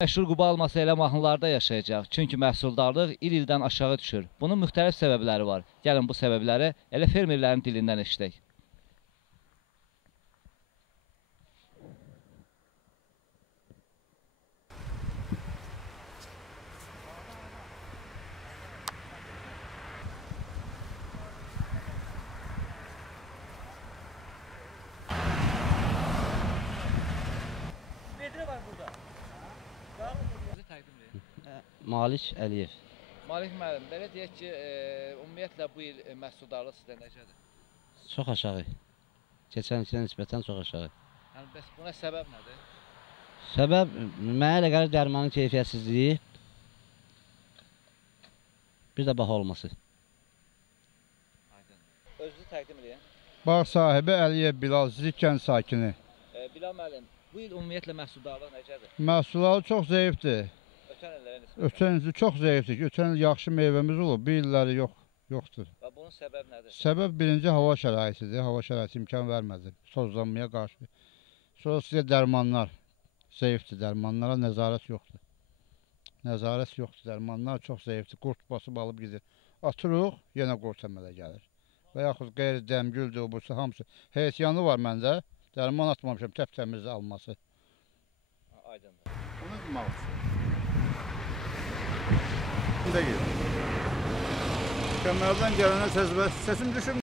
Məşhur Quba alması elə mahnılarda yaşayacaq. Çünki məhsuldarlıq il-ildən aşağı düşür. Bunun müxtəlif səbəbləri var. Gəlin bu səbəbləri elə fermerlərin dilindən eşidək. Malik Əliyev. Malik müəllim, belə deyək ki, ümumiyyətlə bu il məhsuldarlıq sizdə necədir? Çox aşağı. Keçən ilinə nisbətən çox aşağı. Yəni, bəs buna səbəb nədir? Səbəb, mənə elə gəlir dərmanın keyfiyyətsizliyi, bir də baha olması. Özünüzü təqdim edin. Bağ sahibi Əliyev Bilal, Zikən sakini. Bilal müəllim, bu il ümumiyyətlə məhsuldarlıq necədir? Məhsulları çox zəifdir. Ötən illərə nisbətən. Ötən il çox zəifdir. Ötən il yaxşı meyvəmiz olub, bu illəri yoxdur. Və bunun səbəbi nədir? Səbəb birinci hava şəraitidir. Hava şəraiti imkan vermədi tozlanmaya qarşı. Sonra sizə dərmanlar zəifdir. Dərmanlara nəzarət yoxdur. Nəzarət yoxdur. Dərmanlar çox zəifdir. Qurt basıb alıb gedir. Atırıq, yenə qurt əmələ gəlir. Və yaxud qeyri dəmgüldür, obursa hamısı. Heyətyanı var məndə. Dərman atmamışam, təp-təmiz alması. Aydındır. Bunu qılmaq Kəmərdən gələnə səsim düşür.